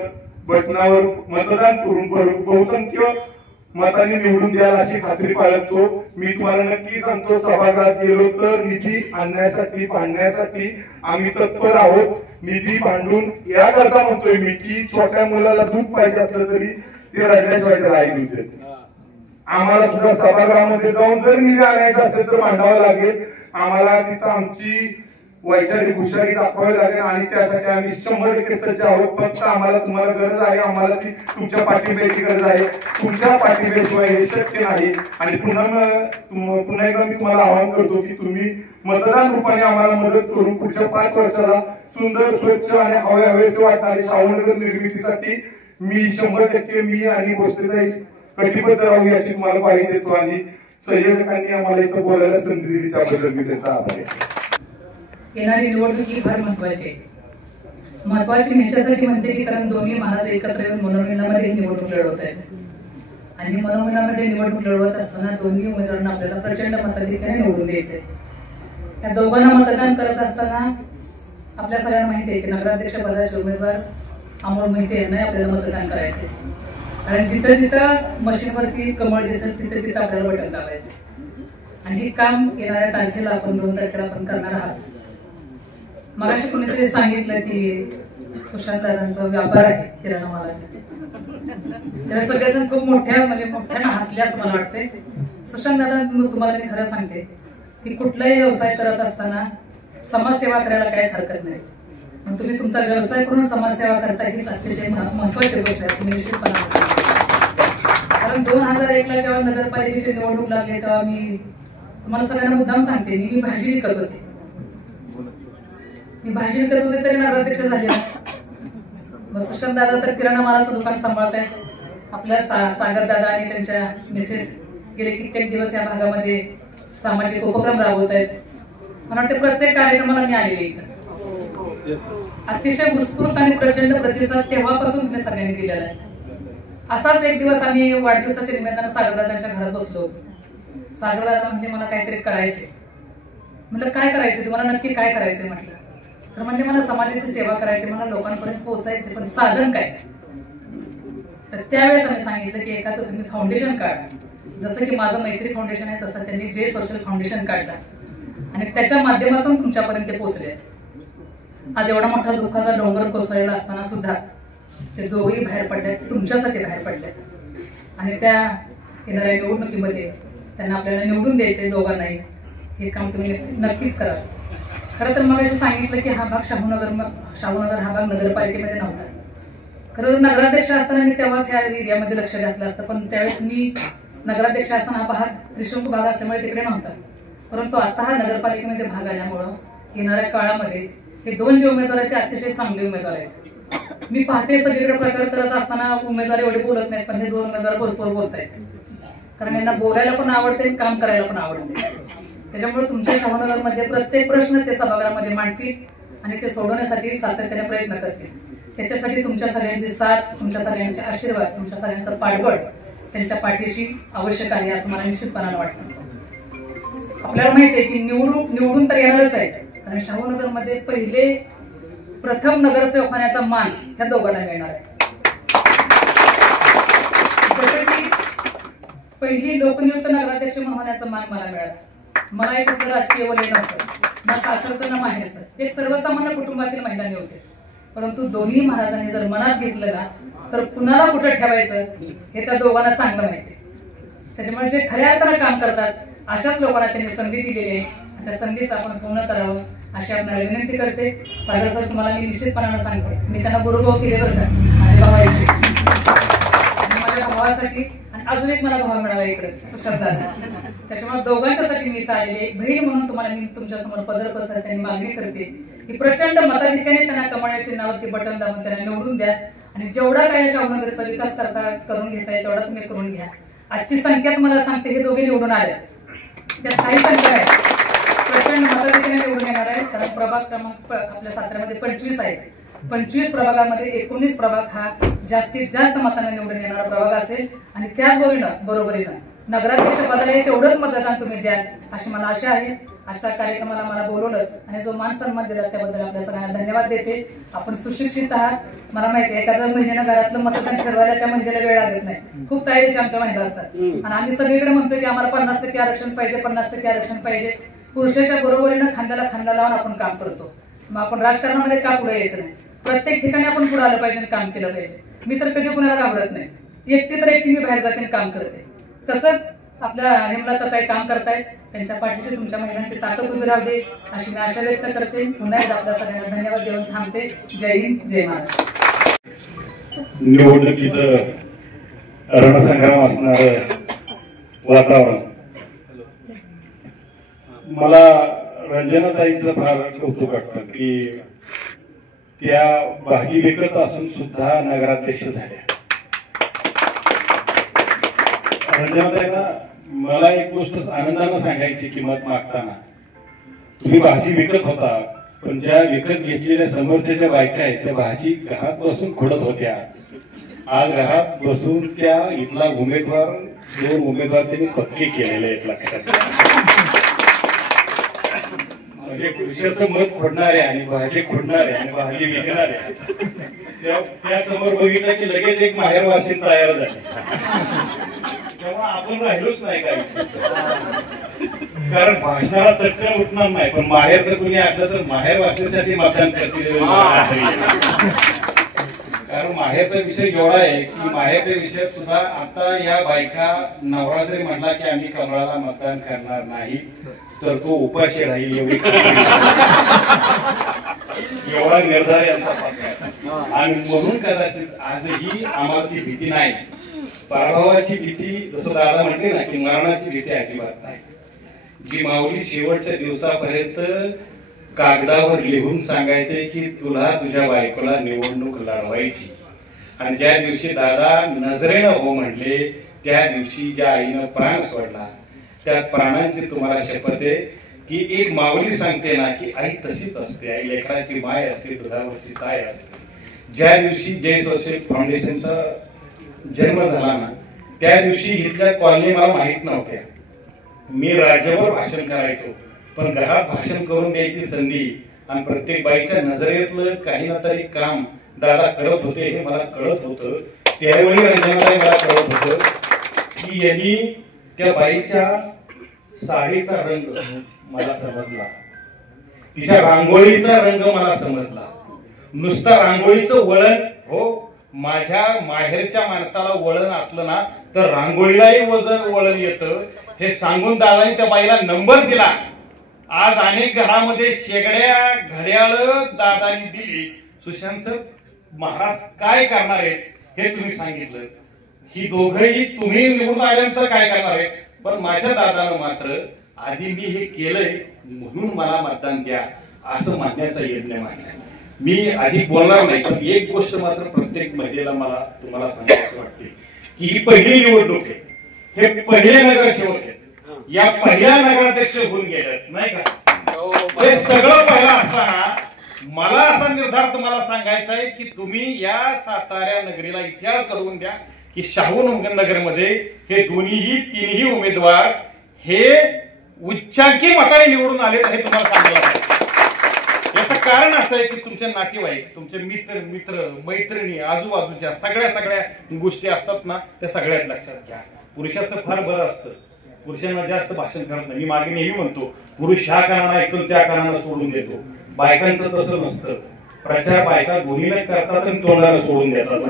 बटनावर मतदान करून बहुसंख्य मतांनी निवडून द्याल अशी खात्री बाळगतो. मी तुम्हाला नक्की सांगतो, सभागृहात गेलो तर निधी आणण्यासाठी भांडण्यासाठी आम्ही तत्पर आहोत. निधी भांडून याकरता म्हणतोय मी की छोट्या मुलाला दूध पाहिजे असलं तरी ते रडल्याशिवाय त्याला आई दूध देते. आम्हाला सुद्धा सभागृहामध्ये जाऊन जर निधी आणायचा असेल तर भांडावं लागेल. आम्हाला तिथं आमची वैचारिक हुशारी दाखवावी लागेल आणि त्यासाठी आम्ही 100% सज्ज आहोत. फक्त आम्हाला तुम्हाला गरज आहे, आम्हाला ती तुमच्या पाठिंब्याची गरज आहे. तुमच्या पाठिंब्याशिवाय हे शक्य नाही. आणि पुन्हा एकदा मी तुम्हाला आवाहन करतो की तुम्ही मतदान रूपाने आम्हाला मदत करून पुढच्या 5 वर्षाला सुंदर स्वच्छ आणि हवेसे वाटणारे शाहूनगर निर्मितीसाठी मी 100% मी आणि भोसलेताई कटिबद्ध राहू याची तुम्हाला ग्वाही देतो. आणि संयोजकांनी आम्हाला इथं बोलायला संधी दिली त्याबद्दल मी त्यांचा आभारी आहे. येणारी निवडणूक ही फार महत्वाची ह्याच्यासाठी म्हणते की कारण दोन्ही महाराज एकत्र येऊन मनोमिलनामध्ये निवडणूक लढवत आहेत. आणि मनोमिलनामध्ये निवडणूक लढवत असताना दोन्ही उमेदवारांना आपल्याला प्रचंड मताधिक्याने निवडून द्यायचे. या दोघांना मतदान करत असताना आपल्या सगळ्यांना माहिती आहे की नगराध्यक्ष पदाचे उमेदवार अमोल मोहिते यांना आपल्याला मतदान करायचे. कारण जिथं जिथं मशीनवरती कमळ दिसेल तिथे तिथं आपल्याला बटन दाबायचे. आणि हे काम येणाऱ्या तारखेला आपण 2 तारखेला आपण करणार आहात. मगाशी कुणीतरी सांगितलं की सुशांत दादांचा व्यापार आहे किराणा मालाचा. त्याला सगळेजण खूप मोठ्यानं हसले असं मला वाटते. सुशांत दादा तुम्हाला मी खरं सांगते की कुठलाही व्यवसाय करत असताना समाजसेवा करायला काहीच हरकत नाही. पण तुम्ही तुमचा व्यवसाय करून समाजसेवा करता हीच अतिशय महत्वाची गोष्ट आहे. तुम्ही निश्चितपणे कारण 2001ला जेव्हा नगरपालिकेची निवडणूक लागली तेव्हा मी तुम्हाला सगळ्यांना मुद्दाम सांगते मी भाजी विकत होते. तरी नगराध्यक्ष झाले. सुशांत दादा तर किराणा मालाचं दुकान सांभाळत आहे. आपल्या सागर दादा आणि त्यांच्या मिसेस गेले कित्येक दिवस या भागामध्ये सामाजिक उपक्रम राबवत आहेत. मला वाटतं प्रत्येक कार्यक्रमाला मी आलेले इथं. अतिशय उत्स्फूर्त आणि प्रचंड प्रतिसाद तेव्हापासून तुम्ही सगळ्यांनी दिलेला आहे. असाच एक दिवस आम्ही वाढदिवसाच्या निमित्तानं सागरदादांच्या घरात बसलो होतो. सागरदादा म्हणजे मला काहीतरी करायचंय. म्हटलं काय करायचंय तुम्हाला, नक्की काय करायचंय म्हटलं. तर म्हणजे मला समाजाची सेवा करायची, मला लोकांपर्यंत पोहोचायचे, पण साधन काय. तर त्यावेळेस आम्ही सांगितलं की एखादं तुम्ही फाउंडेशन काढा. जसं की माझं मैत्री फाउंडेशन आहे तसं त्यांनी जे सोशल फाउंडेशन काढलं आणि त्याच्या माध्यमातून तुमच्यापर्यंत पोहोचले. आज एवढा मोठा दुःखाचा डोंगर कोसळलेला असताना सुद्धा ते दोघेही बाहेर पडले, तुमच्यासाठी बाहेर पडले. आणि त्या येणाऱ्या निवडणुकीमध्ये त्यांना आपल्याला निवडून द्यायचंय दोघांनाही. हे काम तुम्ही नक्कीच करा. खरं तर मला असं सांगितलं की हा भाग शाहूनगर हा भाग नगरपालिकेमध्ये नव्हता. खरं तर नगराध्यक्ष असताना मी तेव्हाच ह्या एरियामध्ये लक्ष घातलं असतं. पण त्यावेळेस मी नगराध्यक्ष असताना हा भाग त्रिशंकू भाग असल्यामुळे तिकडे नव्हता. परंतु आता हा नगरपालिकेमध्ये भाग आल्यामुळं येणाऱ्या काळामध्ये हे 2 जे उमेदवार आहेत ते अतिशय चांगले उमेदवार आहेत. मी पाहते सगळीकडे प्रचार करत असताना उमेदवार एवढे बोलत नाहीत, पण हे 2 उमेदवार भरपूर बोलत आहेत. कारण यांना बोलायला पण आवडते, काम करायला पण आवडते. त्याच्यामुळे तुमच्या शाहूनगरमध्ये प्रत्येक प्रश्न ते सभागृहामध्ये मांडतील आणि ते सोडवण्यासाठी सातत्याने प्रयत्न करतील. त्याच्यासाठी तुमच्या सगळ्यांची साथ, तुमच्या सगळ्यांचे आशीर्वाद, तुमच्या सगळ्यांचं पाठबळ त्यांच्या पाठीशी आवश्यक आहे असं मला निश्चितपणानं वाटतं. आपल्याला माहिती आहे की निवडून तर येणारच आहे. कारण शाहूनगरमध्ये प्रथम नगरसेवक होण्याचा मान ह्या दोघांना मिळणार आहे. जसं की पहिली लोकनियुक्त नगराध्यक्ष होण्याचा मान मला मिळाला. मला एक कुठलं राजकीय वलय नव्हतं, ना सासरचं ना माहेरचं. एक सर्वसामान्य कुटुंबातील महिलांनी होते. परंतु दोन्ही महाराजांनी जर मनात घेतलं ना तर कुणाला कुठं ठेवायचं हे त्या दोघांना चांगलं माहिती. त्याच्यामुळे जे खऱ्या अर्थानं काम करतात अशाच लोकांना त्यांनी संधी दिलेली आहे. त्या संधीचं आपण सोनं करावं अशी आपल्याला विनंती करते. सागर सर तुम्हाला मी निश्चितपणानं सांगते, मी त्यांना गुरुभाव केले बरं का. माझे भाव माझ्या भावासाठी आणि अजून एक मला भाव मिळाला इकडे सुशांतदादा. त्याच्यामुळे दोघांच्यासाठी मी इथं आलेले एक बहीण म्हणून तुम्हाला मी तुमच्यासमोर पदर पसरते आणि मागणी करते की प्रचंड मताधिक्याने त्यांना कमळाच्या चिन्हावरती बटन दाबून त्यांना निवडून द्या आणि जेवढा काय शाहूनगरचा विकास करून घेताय तेवढा तुम्ही करून घ्या. आजची संख्याच मला सांगते हे दोघे निवडून आले, त्यात काही संख्या आहे प्रचंड मताधिक्याने निवडून येणार आहे. कारण प्रभाग क्रमांक आपल्या साताऱ्यामध्ये 25 आहेत. 25 प्रभागामध्ये 19 प्रभाग हा जास्तीत जास्त मताने निवडून येणारा प्रभाग असेल आणि त्याचबरोबरीनं नगराध्यक्ष पदाला तेवढंच मतदान तुम्ही द्याल अशी मला आशा आहे. आजच्या कार्यक्रमाला मला बोलवलं आणि जो मान सन्मान दिला त्याबद्दल आपल्या सगळ्यांना धन्यवाद देते. आपण सुशिक्षित आहात, मला माहिती आहे एखाद्या महिन्यानं घरातलं मतदान ठरवायला त्या महिलेला वेळ लागत नाही. खूप तयारीच्या आमच्या महिला असतात आणि आम्ही सगळीकडे म्हणतो की आम्हाला 50% आरक्षण पाहिजे, 50% आरक्षण पाहिजे. पुरुषाच्या बरोबरीनं खांद्याला खांदा लावून आपण काम करतो. मग आपण राजकारणामध्ये का पुढे यायचं नाही, प्रत्येक ठिकाणी आपण पुढे आलं पाहिजे आणि काम केलं पाहिजे. मी तर कधी कुणाला घाबरत नाही, एकटी तर एकटी मी बाहेर जाते आणि काम करते. तसंच आपल्या हेमलताताई काम करतायत, त्यांच्या पाठीशी तुमच्या महिलांची ताकद उभी राहू दे अशी मी आशा व्यक्त करते. पुन्हा एकदा आपल्या सगळ्यांना धन्यवाद देऊन थांबते. जय हिंद, जय महाराष्ट्र. निवडणुकीचं रणसंग्राम असणार वातावरण मला रंजनाताईंचं फार कौतुक वाटतं की त्या भाजी विकत असून सुद्धा नगराध्यक्ष झाल्या. रंजनाताईंना मला एक गोष्ट आनंदानं सांगायची की मत मागताना, तुम्ही भाजी विकत होता पण ज्या विकत घेतलेल्या समोरच्या बायका आहेत त्या भाजी घरात बसून खोडत होत्या. आज घरात बसून त्या इथला उमेदवार 2 उमेदवार त्यांनी पक्के केलेले आहेत लक्षात. म्हणजे पुरुषाचं मत खोडणारे आणि भाजी खोडणारे आणि भाजी विकणारे त्या समोर बघितलं की लगेच एक माहेरवासी तयार झाले. तेव्हा आपण राहिलोच नाही काही, कारण भाषणाला चटकन उठणार नाही पण माहेरचं कुणी आलं तर माहेर वाचण्यासाठी मतदान करतील. कारण माहेरचा विषय एवढा आहे की माहेरच्या विषयात सुद्धा आता या बायका नवरा जरी म्हणला की आम्ही कमळाला मतदान करणार नाही तर तो उपाशी राहील एवढा निर्धार यांचा पक्का. आणि म्हणून कदाचित आजही आम्हाला ती भीती नाही, पराभवाची भीती, जसं दादा म्हटले ना की मरणाची भीती अजिबात नाही. जी माऊली शेवटच्या दिवसापर्यंत कागदावर लिहून सांगायचे की तुला तुझ्या बायकोला निवडणूक लढवायची आणि ज्या दिवशी दादा नजरेनं हो म्हणले त्या दिवशी ज्या आईनं प्राण सोडला त्या प्राणांची तुम्हाला शपथ आहे की एक माऊली सांगते ना की आई तशीच असते, आई लेकराची माय असते, दुधावरची साय असते. ज्या दिवशी जय सोशल फाउंडेशनचा जन्म झाला ना त्या दिवशी इथल्या कॉलनी मला माहित नव्हत्या. मी राज्यावर भाषण करायचो पण घरात भाषण करून द्यायची संधी आणि प्रत्येक बाईच्या नजरेतलं काही ना तरी काम दादा करत होते हे मला कळत होतं. त्यावेळी रंजनाताई मला कळत होतं की यांनी त्या बाईच्या साडीचा रंग मला समजला, तिच्या रांगोळीचा रंग मला समजला. नुसता रांगोळीचं वळण हो, माझ्या माहेरच्या माणसाला वळण असलं ना तर रांगोळीलाही वळण येतं हे सांगून दादानी त्या बाईला नंबर दिला. आज अनेक घरामध्ये शेगड्या घड्याळ दादानी दिली. सुशांत महाराज काय करणार आहेत हे तुम्ही सांगितलं. ही दोघंही तुम्ही निवडून आल्यानंतर काय करणार आहेत, पण माझ्या दादानं मात्र आधी मी हे केलंय म्हणून मला मतदान द्या असं मानण्याचा यज्ञ मांडला. मी आधी बोलणार नाही पण एक गोष्ट मात्र प्रत्येक महिलेला मला तुम्हाला सांगायची वाटते की ही पहिली निवडणूक आहे, हे पहिले नगरसेवक आहेत, या पहिल्या नगराध्यक्ष होऊन गेल्यात नाही का. हे सगळं पहिलं असताना मला असा निर्धार तुम्हाला सांगायचा आहे की तुम्ही या साताऱ्या नगरीला इतिहास घडवून द्या की शाहूनगरमध्ये हे तिन्ही उमेदवार हे उच्चांकी मताने निवडून आले हे तुम्हाला सांगायला पाहिजे. याचं कारण असं आहे की तुमचे नातेवाईक, तुमचे मित्र मैत्रिणी, आजूबाजूच्या सगळ्या गोष्टी असतात ना त्या सगळ्यात लक्षात घ्या. पुरुषाचं फार बरं असतं, पुरुषांना जास्त भाषण करत नाही. मी मागे नेहमी म्हणतो पुरुष ह्या कारणाला ऐकून त्या कारणाला सोडून देतो. बायकांचं तसं नसतं, प्रचार बायका दोन्हीने करतात आणि तोंडाला सोडून देतात.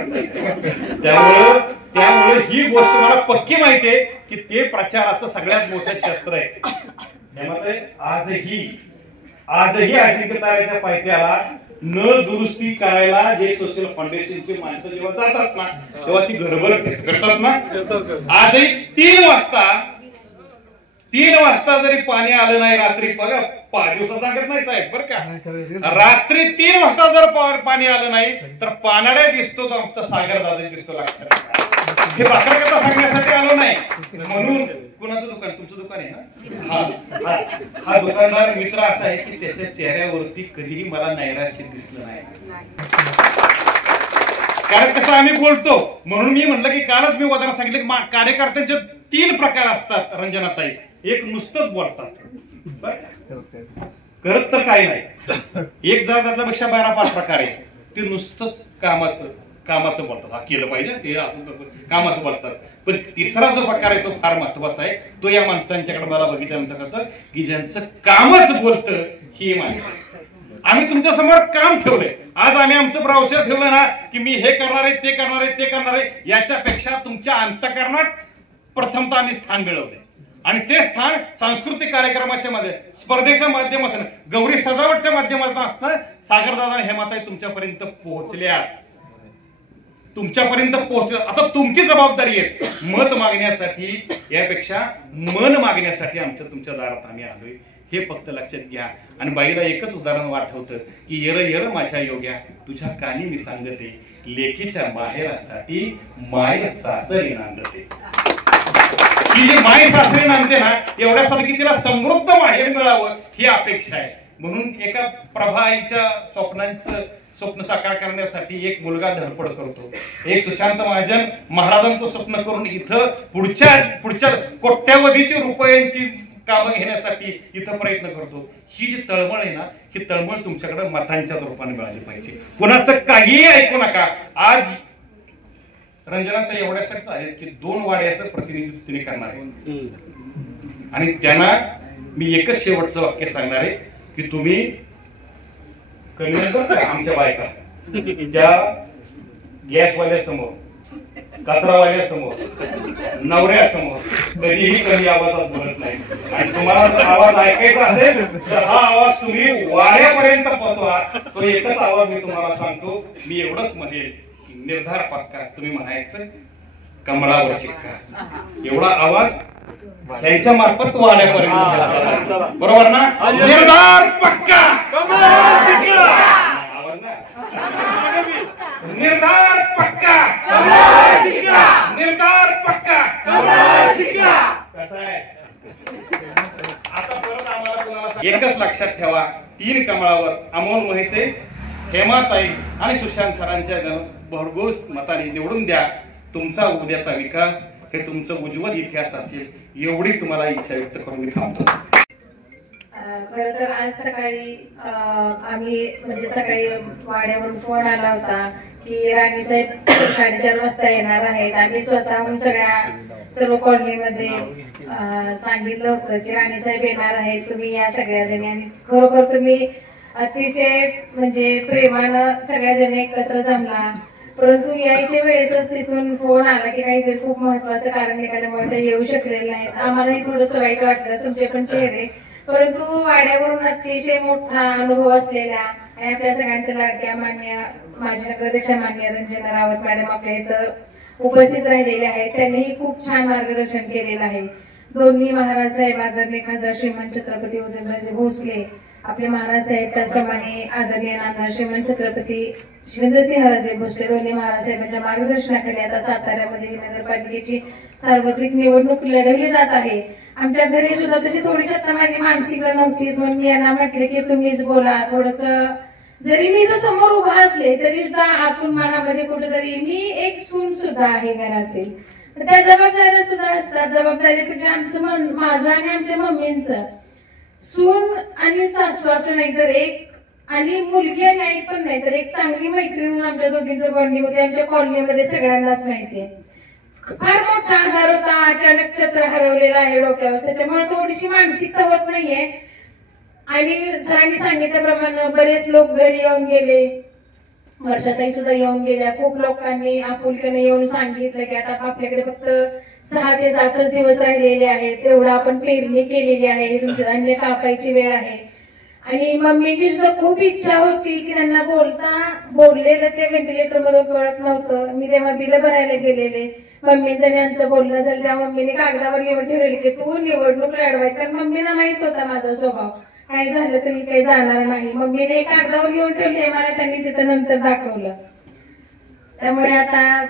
त्यामुळे ही गोष्ट मला पक्की माहिती आहे की ते प्रचाराचं सगळ्यात मोठं शस्त्र आहे. त्यामध्ये आजही अजिंक्यताऱ्याच्या पायथ्याला नळ दुरुस्ती करायला जे सोशल फाउंडेशनची माणसं जेव्हा जातात ना तेव्हा ती घरभर करतात ना. आजही 3 वाजता 3 वाजता जरी पाणी आलं नाही रात्री, बघा 5 दिवसा सांगत नाही साहेब बरं का, रात्री 3 वाजता जर पाणी आलं नाही तर पानाड्या दिसतो तो आमचा सागर दादा दिसतो. लक्षात हे बाकड कथा सांगण्यासाठी आलो नाही. म्हणून कुणाचं दुकान, तुमचं दुकान आहे ना, हा दुकानदार मित्र असा आहे की त्याच्या चेहऱ्यावरती कधीही मला नैराश्य दिसलं नाही. कारण कसं आम्ही बोलतो, म्हणून मी म्हटलं की कालच मी उदाहरण सांगितलं की कार्यकर्त्यांचे 3 प्रकार असतात रंजनाताई. एक नुसतंच बोलतात, करत तर काही नाही. एक जरा त्याच्यापेक्षा 12-5 प्रकार आहे, ते नुसतंच कामाचं बोलतात. हा केलं पाहिजे ते असं तसं कामाचं बोलतात. पण तिसरा जो प्रकार आहे तो फार महत्वाचा आहे. तो या माणसांच्याकडे मला बघितल्यानंतर कळतं की ज्यांचं कामच बोलतं ही माणसं. आम्ही तुमच्या समोर काम ठेवलंय. आज आम्ही आमचं ब्राउचर ठेवलं ना की मी हे करणार आहे, ते करणार आहे, ते करणार आहे. याच्यापेक्षा तुमच्या अंतःकरणात प्रथमतः आम्ही स्थान मिळवले आणि ते स्थान सांस्कृतिक कार्यक्रमाच्या मध्ये, स्पर्धेच्या माध्यमातून, गौरी सजावटच्या माध्यमातून असतं. सागरदादा आणि हेमाताई तुमच्यापर्यंत पोहोचल्या, तुमच्यापर्यंत पोहोचलं. आता तुमची जबाबदारी आहे मत मागण्यासाठी, यापेक्षा मन मागण्यासाठी आमच्या तुमच्या दारात आम्ही आलोय, हे फक्त लक्षात घ्या. आणि बाईला एकच उदाहरण आठवतं की यर यर माझ्या योग्या तुझ्या कानी मी सांगते, लेकीच्या माहेरासाठी माय सासरी नांदते. ही जी माय सासरी नांदते ना, एवढ्यासाठी की तिला समृद्ध माहेर मिळावं ही अपेक्षा आहे. म्हणून एका प्रभा आईच्या स्वप्न साकार करण्यासाठी एक मुलगा धडपड करतो. एक सुशांत महाजन महाराजांचं स्वप्न करून इथं पुढच्या कोट्यावधीची रुपयांची कामं घेण्यासाठी इथं प्रयत्न करतो. ही जी तळमळ आहे ना, ही तळमळ तुमच्याकडे मतांच्या रूपाने मिळाली पाहिजे. कुणाचं काहीही ऐकू नका. आज रंजनाताई एवढ्यासाठी आहेत की 2 वाड्याचं प्रतिनिधित्व तिने करणार आहे आणि त्यांना मी एकच शेवटचं वाक्य सांगणार आहे की तुम्ही आमच्या बायका ज्या गॅसवाल्यासमोर, कचरावाल्यासमोर, नवऱ्यासमोर कधीही कमी आवाजात बोलत नाही. आणि तुम्हाला जर आवाज ऐकायचा असेल तर हा आवाज तुम्ही वाड्यापर्यंत पोहोचवा. तो एकच आवाज मी तुम्हाला सांगतो. मी एवढंच म्हणेल, निर्धार पक्का. तुम्ही म्हणायचं कमळावर शिक्का. एवढा आवाज त्यांच्या मार्फत वाड्यापर्यंत, बरोबर ना? निर्धार पक्का, निर्धार पक्का, निर्धार पक्का. कसं आहे आता परत आम्हाला कोणाला एकच लक्षात ठेवा, 3 कमळावर अमोल मोहिते, हेमाताई आणि सुशांत सरांच्या भरघोस मताने निवडून द्या. तुमचा उद्याचा विकास हे तुमचं उज्ज्वल इतिहास असेल, एवढी तुम्हाला इच्छा व्यक्त करून मी थांबतो. खरं तर आज सकाळी आम्ही म्हणजे सकाळी वाड्यावरून फोन आला होता की राणीसाहेब 4:30 वाजता येणार आहेत. आम्ही स्वतःहून सर्व कॉलनीमध्ये सांगितलं होतं की राणीसाहेब येणार आहेत, तुम्ही या सगळ्याजणी. आणि खरोखर तुम्ही अतिशय म्हणजे प्रेमानं सगळ्याजणी एकत्र जमला. परंतु यायच्या वेळेसच तिथून फोन आला की काहीतरी खूप महत्वाचं कारण निघाल्यामुळे ते येऊ शकलेले नाहीत. आम्हालाही थोडंसं वाईट वाटलं, तुमचे पण चेहरे. परंतु वाड्यावरून अतिशय मोठा अनुभव असलेल्या आणि आपल्या सगळ्यांच्या लाडक्या मान्य माजी नगराध्यक्ष मान्य रंजना रावत मॅडम आपल्या इथं उपस्थित राहिलेले आहेत. त्यांनीही खूप छान मार्गदर्शन केलेलं आहे. दोन्ही महाराज साहेब आदरणीय खासदार श्रीमंत छत्रपती उदयनराजे भोसले आपले महाराज साहेब, त्याचप्रमाणे आदरणीय नामदार श्रीमंत छत्रपती शिवेंद्रसिंहराजे भोसले, दोन्ही महाराज साहेबांच्या मार्गदर्शनाखाली आता साताऱ्यामध्ये नगरपालिकेची सार्वत्रिक निवडणूक लढवली जात आहे. आमच्या घरी सुद्धा तशी थोडीशी आता माझी मानसिकता नव्हतीच, म्हणून मी यांना म्हटले की तुम्हीच बोला. थोडस जरी मी तर समोर उभा असले तरी सुद्धा आतून मनामध्ये कुठेतरी मी एक सून सुद्धा आहे घरातील, त्या जबाबदाऱ्या सुद्धा असतात. जबाबदारीपेक्षा आमचं माझं आणि आमच्या मम्मींचं सून आणि सासू असं नाही तर एक, आणि मुलगी आणि आई पण नाही तर एक चांगली मैत्रीण आमच्या दोघींचं बॉन्डिंग होते. आमच्या कॉलनीमध्ये सगळ्यांनाच माहितीये. फार मोठा आधार होता. अचानक छत्र हरवलेला आहे डोक्यावर, त्याच्यामुळे थोडीशी मानसिकता होत नाहीये. आणि सरांनी सांगितल्याप्रमाणे बरेच लोक घरी येऊन गेले, वर्षाताई सुद्धा येऊन गेल्या. खूप लोकांनी आपुलकीने येऊन सांगितलं की आता आपल्याकडे फक्त 6 ते 7 दिवस राहिलेले आहेत, तेवढं आपण पेरणी केलेली आहे, तुमची धान्य कापायची वेळ आहे. आणि मम्मीची सुद्धा खूप इच्छा होती की त्यांना बोललेलं ते व्हेंटिलेटर मधून कळत नव्हतं. मी तेव्हा बिल भरायला गेलेले, मम्मीचं आणि यांचं बोलणं झालं तेव्हा मम्मीने कागदावर लिहून ठेवलेली की तू निवडणूक लढवायची, कारण मम्मीला माहित होता माझा स्वभाव, काय झालं तरी काही जाणार नाही. मम्मीने कागदावर लिहून ठेवले, मला त्यांनी तिथं नंतर दाखवलं. त्यामुळे आता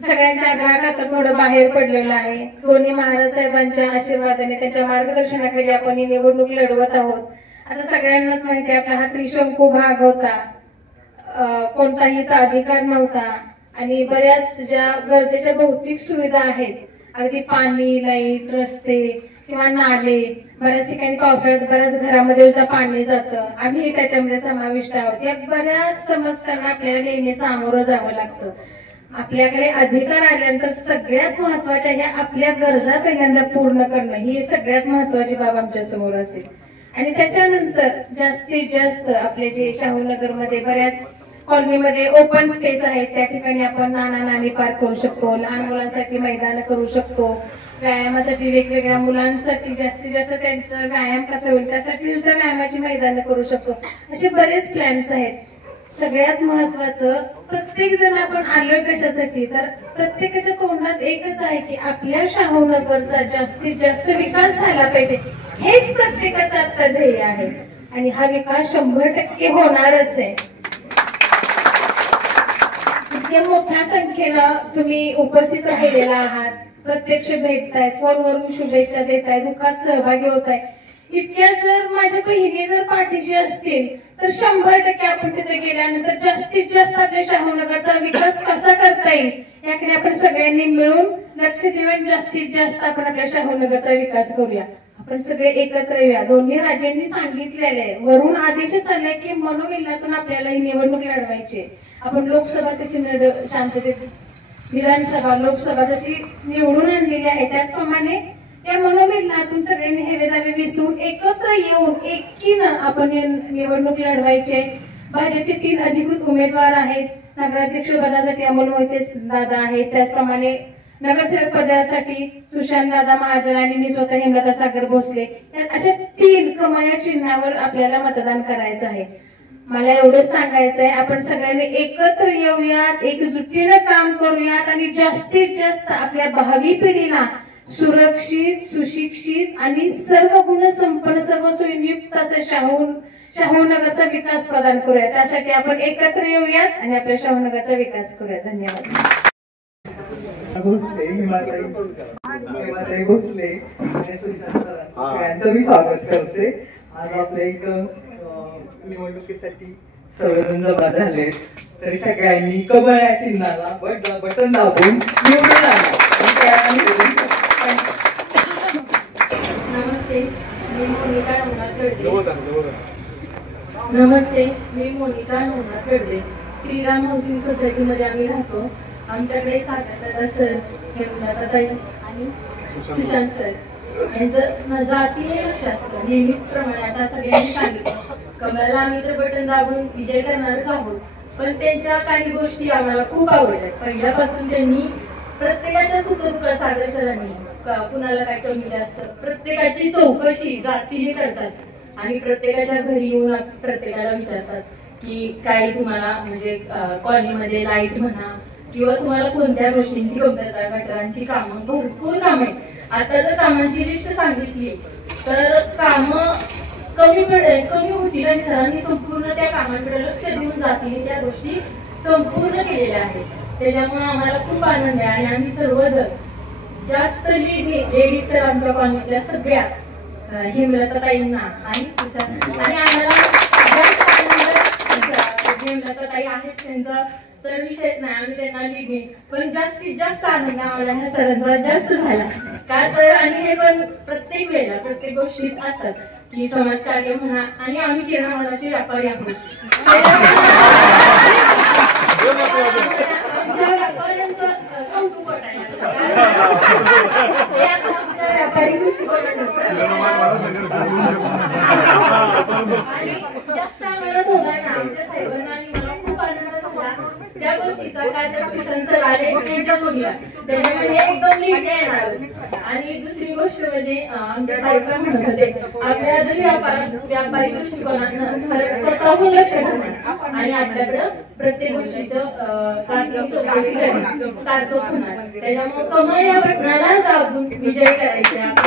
सगळ्यांच्या आग्रहाखातर थोडं बाहेर पडलेलं आहे. दोन्ही महाराज साहेबांच्या आशीर्वादाने त्यांच्या मार्गदर्शनाखाली आपण ही निवडणूक लढवत आहोत. आता सगळ्यांनाच माहिती आहे आपला हा त्रिशंकू भाग होता, कोणताही इथं अधिकार नव्हता आणि बऱ्याच ज्या गरजेच्या भौतिक सुविधा आहेत, अगदी पाणी, लाईट, रस्ते किंवा नाले, बऱ्याच ठिकाणी पावसाळ्यात बऱ्याच घरामध्ये सुद्धा पाणी जातं, आम्ही त्याच्यामध्ये समाविष्ट आहोत. या बऱ्याच समस्यांना आपल्याला नेहमी सामोरं जावं लागतं. आपल्याकडे अधिकार आल्यानंतर सगळ्यात महत्वाच्या ह्या आपल्या गरजा पहिल्यांदा पूर्ण करणं ही सगळ्यात महत्वाची बाब आमच्या समोर असेल. आणि त्याच्यानंतर जास्तीत जास्त आपले जे शाहूनगरमध्ये बऱ्याच कॉलनीमध्ये ओपन स्पेस आहेत, त्या ठिकाणी आपण नाना पार्क करू शकतो, लहान मुलांसाठी मैदान करू शकतो, व्यायामासाठी वेगवेगळ्या मुलांसाठी जास्तीत जास्त त्यांचा व्यायाम कसा होईल त्यासाठी सुद्धा व्यायामाची मैदान करू शकतो. असे बरेच प्लॅन्स आहेत. सगळ्यात महत्वाचं, प्रत्येक जण आपण आलोय कशासाठी, तर प्रत्येकाच्या तोंडात एकच आहे की आपल्या शाहूनगरचा जास्तीत जास्त विकास झाला पाहिजे, हेच प्रत्येकाचं आता ध्येय आहे. आणि हा विकास 100% होणारच आहे. इतक्या मोठ्या संख्येनं तुम्ही उपस्थित राहिलेला आहात, प्रत्यक्ष भेटताय, फोनवरून शुभेच्छा देताय, दुःखात सहभागी होताय. इतक्या जर माझ्या बहिणी जर पाठीशी असतील तर 100% आपण तिथे गेल्यानंतर जास्तीत जास्त आपल्या शाहूनगरचा विकास कसा करता येईल याकडे आपण सगळ्यांनी मिळून लक्ष देऊन जास्तीत जास्त आपण आपल्या शाहूनगरचा विकास करूया. आपण सगळे एकत्र येऊया. दोन्ही राज्यांनी सांगितलेलं आहे, वरून आदेशच आलाय की मनोमिल्लातून आपल्याला ही निवडणूक लढवायची. आपण लोकसभा कशी शांततेत, विधानसभा, लोकसभा जशी निवडून आणलेली आहे त्याचप्रमाणे या मनोमिल्लातून सगळ्यांनी हे दावे विसरून एकत्र येऊन एकीनं आपण निवडणूक लढवायची. भाजपचे 3 अधिकृत उमेदवार आहेत. नगराध्यक्ष पदासाठी अमोल मोहिते दादा आहेत, त्याचप्रमाणे नगरसेवक पदासाठी सुशांत दादा महाजन आणि मी स्वतः हेमलता सागर भोसले. अशा 3 कमळ्या चिन्हावर आपल्याला मतदान करायचं आहे. मला एवढंच सांगायचं आहे, आपण सगळ्यांनी एकत्र येऊयात, एकजुटीनं काम करूयात आणि जास्तीत जास्त आपल्या भावी पिढीला सुरक्षित, सुशिक्षित आणि सर्व गुण संपन्न, सर्व सोयीयुक्त असं शाहूनगरचा विकास प्रदान करूया. त्यासाठी आपण एकत्र येऊयात आणि आपल्या शाहूनगरचा विकास करूया. धन्यवाद. भोसले आणि सगळ्यांचं मी स्वागत करते. आज आपल्या एक निवडणुकीसाठी सर्वजण जमा झाले, तरी सगळ्यांनी कमळ या चिन्हाला बटन दाबून निवडून आणा. नमस्ते, मी मोनिका नवनाथ कडे. नमस्ते, मी मोनिका नवनाथ कडे. श्रीराम हाऊसिंग सोसायटीमध्ये आम्ही राहतो. आमच्याकडे सागर सर, हेमलताताई आणि सुशांत सर यांचं माझं अतिशय लक्ष असतं. नेहमीच प्रमाणे आता सगळ्यांनी सांगितलं कमळाला आम्ही तर बटन दाबून विजय करणारच आहोत, पण त्यांच्या काही गोष्टी आम्हाला खूप आवडल्या. पहिल्यापासून त्यांनी प्रत्येकाच्या सुखदुःखात सागर सरांनी कुणाला काय कमी जास्त प्रत्येकाची चौकशी जातीने करतात आणि प्रत्येकाच्या घरी येऊन प्रत्येकाला विचारतात की काय तुम्हाला म्हणजे कॉलनीमध्ये लाईट म्हणा किंवा तुम्हाला कोणत्या गोष्टींची कमतरता, गटारांची कामं, भरपूर कामं आहेत. आता जर कामांची लिस्ट सांगितली तर कामं कमी होतील आणि सरांनी संपूर्ण त्या कामांकडे लक्ष देऊन जातील, त्या गोष्टी संपूर्ण केलेल्या आहेत. त्याच्यामुळे आम्हाला खूप आनंद आहे आणि आम्ही सर्वजण जास्त लेडीज तर आमच्या कॉलनीतल्या सगळ्या हेमलताताईंना आणि सुशांत आणि आम्हाला हेमलताताई आहेत त्यांचा तर विषय नाही, आम्ही त्यांना लिहिणे, पण जास्तीत जास्त आनंद आम्हाला ह्या सरांचा जास्त झाला. का तर आणि हे पण प्रत्येक वेळेला प्रत्येक गोष्टीत असतात की समाजकार्य म्हणा आणि आम्ही किराणामालाचे व्यापारी आहोत. व्यापारी कृषी जास्त आम्हाला दोघांना आमच्या साहेबांना आणि मला खूप आनंद झाला त्या गोष्टीचा. काय तर सुशांत सर आले त्यांच्या जोडीला, त्याच्यामुळे हे एकदम लीड येणार. आणि दुसरी गोष्ट म्हणजे आमच्या साहेब काय म्हणत होते, आपल्या जर व्यापारी दृष्टिकोनातून स्वतःहून लक्ष ठेवणार आणि आपल्याकडं प्रत्येक गोष्टीचं चौकशी सार्थक होणार. त्याच्यामुळे कमळ या बटनाला दाबून विजय करायचे.